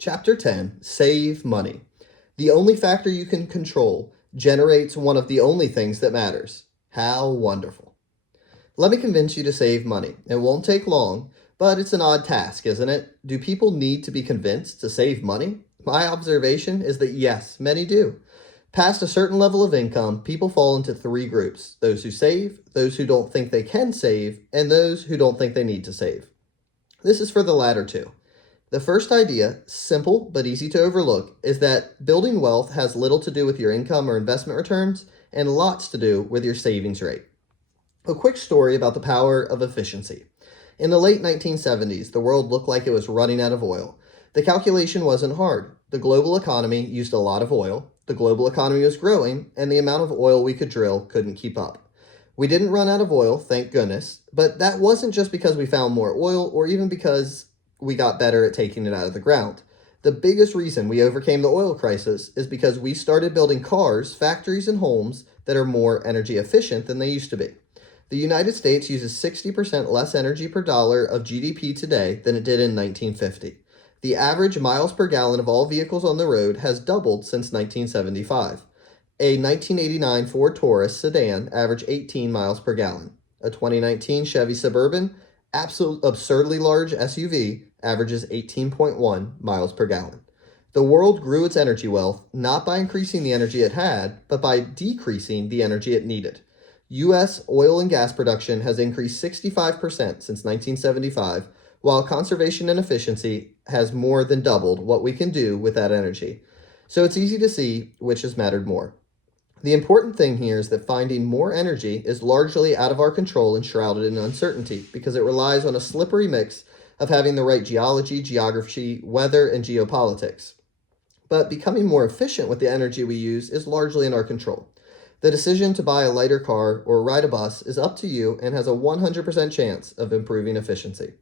Chapter 10, Save Money. The only factor you can control generates one of the only things that matters. How wonderful. Let me convince you to save money. It won't take long, but it's an odd task, isn't it? Do people need to be convinced to save money? My observation is that yes, many do. Past a certain level of income, people fall into three groups: those who save, those who don't think they can save, and those who don't think they need to save. This is for the latter two. The first idea, simple but easy to overlook, is that building wealth has little to do with your income or investment returns and lots to do with your savings rate. A quick story about the power of efficiency. In the late 1970s, the world looked like it was running out of oil. The calculation wasn't hard. The global economy used a lot of oil, the global economy was growing, and the amount of oil we could drill couldn't keep up. We didn't run out of oil, thank goodness, but that wasn't just because we found more oil or even because we got better at taking it out of the ground. The biggest reason we overcame the oil crisis is because we started building cars, factories, and homes that are more energy efficient than they used to be. The United States uses 60% less energy per dollar of GDP today than it did in 1950. The average miles per gallon of all vehicles on the road has doubled since 1975. A 1989 Ford Taurus sedan averaged 18 miles per gallon. A 2019 Chevy Suburban, absurdly large SUV, averages 18.1 miles per gallon. The world grew its energy wealth not by increasing the energy it had, but by decreasing the energy it needed. U.S. oil and gas production has increased 65% since 1975, while conservation and efficiency has more than doubled what we can do with that energy. So it's easy to see which has mattered more. The important thing here is that finding more energy is largely out of our control and shrouded in uncertainty because it relies on a slippery mix of having the right geology, geography, weather, and geopolitics. But becoming more efficient with the energy we use is largely in our control. The decision to buy a lighter car or ride a bus is up to you and has a 100% chance of improving efficiency.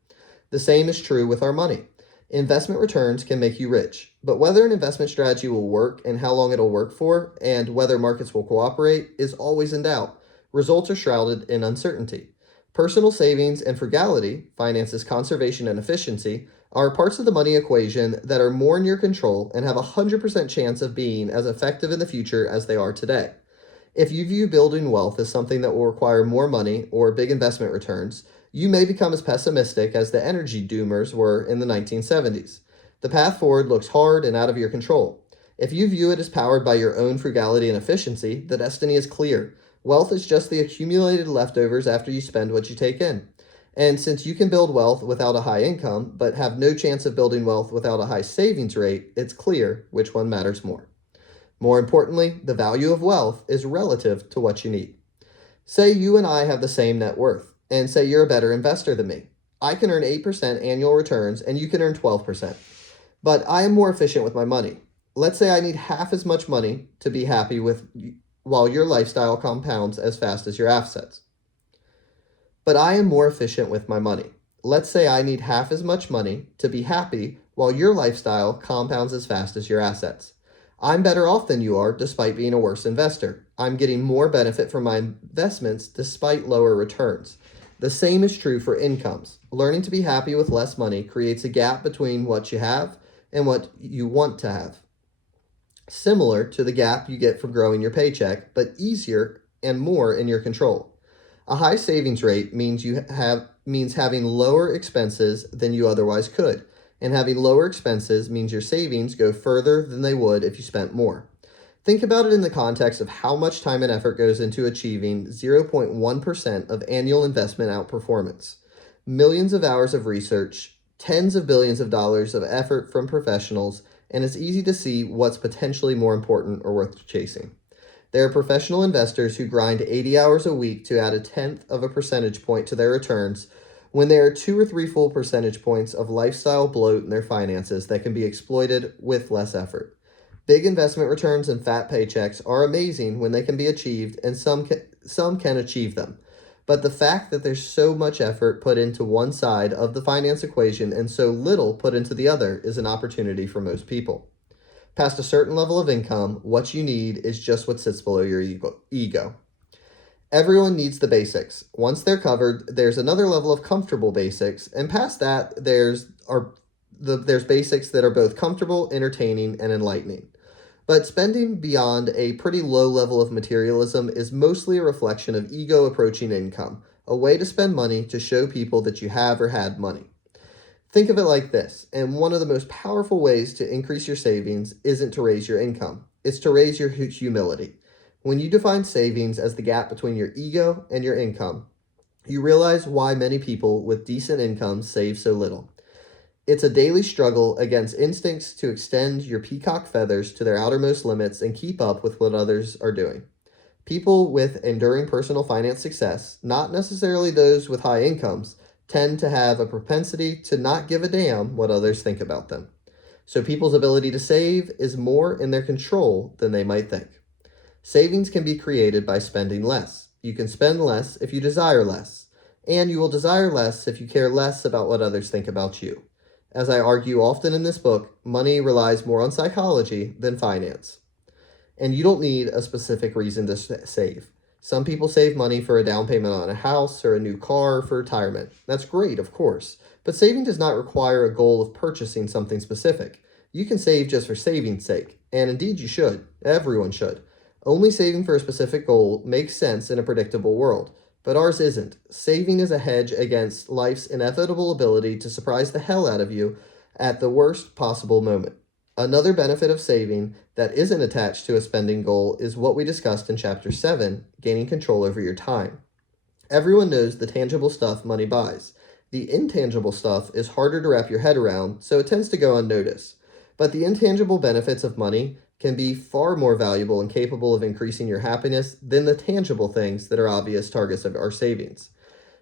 The same is true with our money. Investment returns can make you rich, but whether an investment strategy will work and how long it'll work for, and whether markets will cooperate, is always in doubt. Results are shrouded in uncertainty. Personal savings and frugality, finances, conservation, and efficiency, are parts of the money equation that are more in your control and have a 100% chance of being as effective in the future as they are today. If you view building wealth as something that will require more money or big investment returns, you may become as pessimistic as the energy doomers were in the 1970s. The path forward looks hard and out of your control. If you view it as powered by your own frugality and efficiency, the destiny is clear. Wealth is just the accumulated leftovers after you spend what you take in. And since you can build wealth without a high income, but have no chance of building wealth without a high savings rate, it's clear which one matters more. More importantly, the value of wealth is relative to what you need. Say you and I have the same net worth, and say you're a better investor than me. I can earn 8% annual returns, and you can earn 12%. But I am more efficient with my money. Let's say I need half as much money to be happy with while your lifestyle compounds as fast as your assets. But I am more efficient with my money. Let's say I need half as much money to be happy while your lifestyle compounds as fast as your assets. I'm better off than you are despite being a worse investor. I'm getting more benefit from my investments despite lower returns. The same is true for incomes. Learning to be happy with less money creates a gap between what you have and what you want to have. Similar to the gap you get from growing your paycheck, but easier and more in your control. A high savings rate means having lower expenses than you otherwise could, and having lower expenses means your savings go further than they would if you spent more. Think about it in the context of how much time and effort goes into achieving 0.1% of annual investment outperformance. Millions of hours of research, tens of billions of dollars of effort from professionals, and it's easy to see what's potentially more important or worth chasing. There are professional investors who grind 80 hours a week to add a tenth of a percentage point to their returns when there are 2 or 3 full percentage points of lifestyle bloat in their finances that can be exploited with less effort. Big investment returns and fat paychecks are amazing when they can be achieved, and some can achieve them. But the fact that there's so much effort put into one side of the finance equation and so little put into the other is an opportunity for most people. Past a certain level of income, what you need is just what sits below your ego. Everyone needs the basics. Once they're covered, there's another level of comfortable basics, and past that, there's there's basics that are both comfortable, entertaining, and enlightening. But spending beyond a pretty low level of materialism is mostly a reflection of ego approaching income, a way to spend money to show people that you have or had money. Think of it like this, and one of the most powerful ways to increase your savings isn't to raise your income, it's to raise your humility. When you define savings as the gap between your ego and your income, you realize why many people with decent incomes save so little. It's a daily struggle against instincts to extend your peacock feathers to their outermost limits and keep up with what others are doing. People with enduring personal finance success, not necessarily those with high incomes, tend to have a propensity to not give a damn what others think about them. So people's ability to save is more in their control than they might think. Savings can be created by spending less. You can spend less if you desire less, and you will desire less if you care less about what others think about you. As I argue often in this book, money relies more on psychology than finance. And you don't need a specific reason to save. Some people save money for a down payment on a house or a new car or for retirement. That's great, of course, but saving does not require a goal of purchasing something specific. You can save just for saving's sake, and indeed you should. Everyone should. Only saving for a specific goal makes sense in a predictable world, but ours isn't. Saving is a hedge against life's inevitable ability to surprise the hell out of you at the worst possible moment. Another benefit of saving that isn't attached to a spending goal is what we discussed in Chapter 7, gaining control over your time. Everyone knows the tangible stuff money buys. The intangible stuff is harder to wrap your head around, so it tends to go unnoticed. But the intangible benefits of money can be far more valuable and capable of increasing your happiness than the tangible things that are obvious targets of our savings.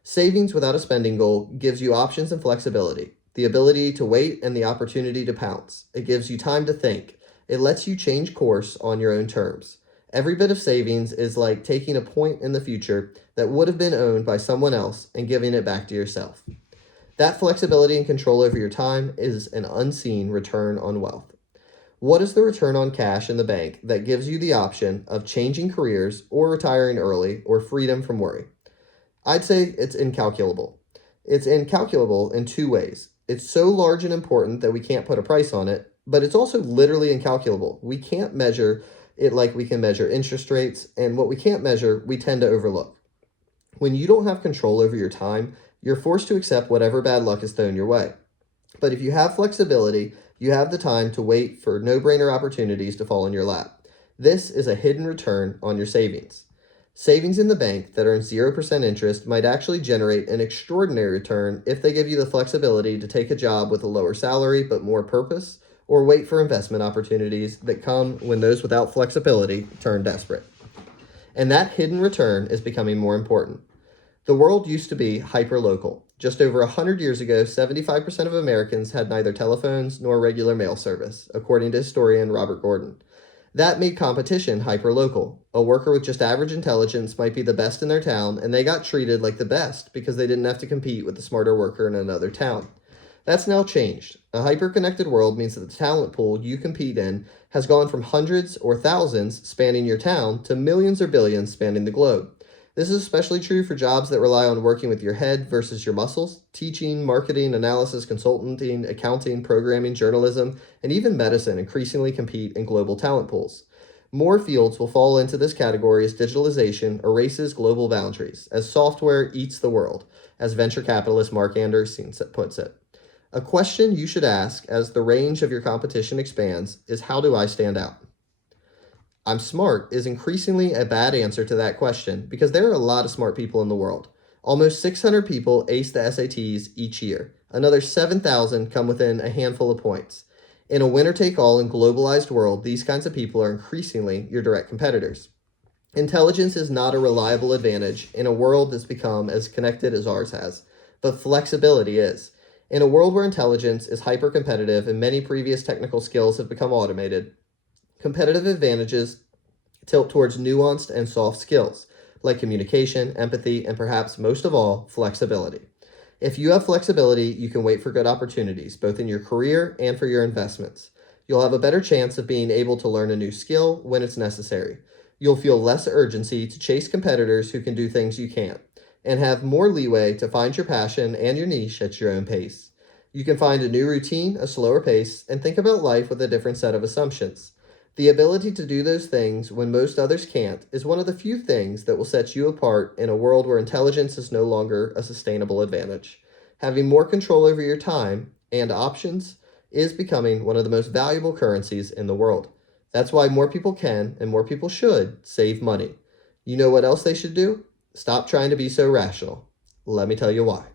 Savings without a spending goal gives you options and flexibility, the ability to wait and the opportunity to pounce. It gives you time to think. It lets you change course on your own terms. Every bit of savings is like taking a point in the future that would have been owned by someone else and giving it back to yourself. That flexibility and control over your time is an unseen return on wealth. What is the return on cash in the bank that gives you the option of changing careers or retiring early or freedom from worry? I'd say it's incalculable. It's incalculable in two ways. It's so large and important that we can't put a price on it, but it's also literally incalculable. We can't measure it like we can measure interest rates, and what we can't measure, we tend to overlook. When you don't have control over your time, you're forced to accept whatever bad luck is thrown your way. But if you have flexibility, you have the time to wait for no-brainer opportunities to fall in your lap. This is a hidden return on your savings. Savings in the bank that earn 0% interest might actually generate an extraordinary return if they give you the flexibility to take a job with a lower salary but more purpose, or wait for investment opportunities that come when those without flexibility turn desperate. And that hidden return is becoming more important. The world used to be hyper-local. Just over 100 years ago, 75% of Americans had neither telephones nor regular mail service, according to historian Robert Gordon. That made competition hyper-local. A worker with just average intelligence might be the best in their town, and they got treated like the best because they didn't have to compete with the smarter worker in another town. That's now changed. A hyper-connected world means that the talent pool you compete in has gone from hundreds or thousands spanning your town to millions or billions spanning the globe. This is especially true for jobs that rely on working with your head versus your muscles. Teaching, marketing, analysis, consulting, accounting, programming, journalism, and even medicine increasingly compete in global talent pools. More fields will fall into this category as digitalization erases global boundaries, as software eats the world, as venture capitalist Mark Anderson puts it. A question you should ask as the range of your competition expands is, how do I stand out? I'm smart is increasingly a bad answer to that question because there are a lot of smart people in the world. Almost 600 people ace the SATs each year. Another 7,000 come within a handful of points. In a winner-take-all and globalized world, these kinds of people are increasingly your direct competitors. Intelligence is not a reliable advantage in a world that's become as connected as ours has, but flexibility is. In a world where intelligence is hyper-competitive and many previous technical skills have become automated, competitive advantages tilt towards nuanced and soft skills, like communication, empathy, and perhaps most of all, flexibility. If you have flexibility, you can wait for good opportunities, both in your career and for your investments. You'll have a better chance of being able to learn a new skill when it's necessary. You'll feel less urgency to chase competitors who can do things you can't, and have more leeway to find your passion and your niche at your own pace. You can find a new routine, a slower pace, and think about life with a different set of assumptions. The ability to do those things when most others can't is one of the few things that will set you apart in a world where intelligence is no longer a sustainable advantage. Having more control over your time and options is becoming one of the most valuable currencies in the world. That's why more people can and more people should save money. You know what else they should do? Stop trying to be so rational. Let me tell you why.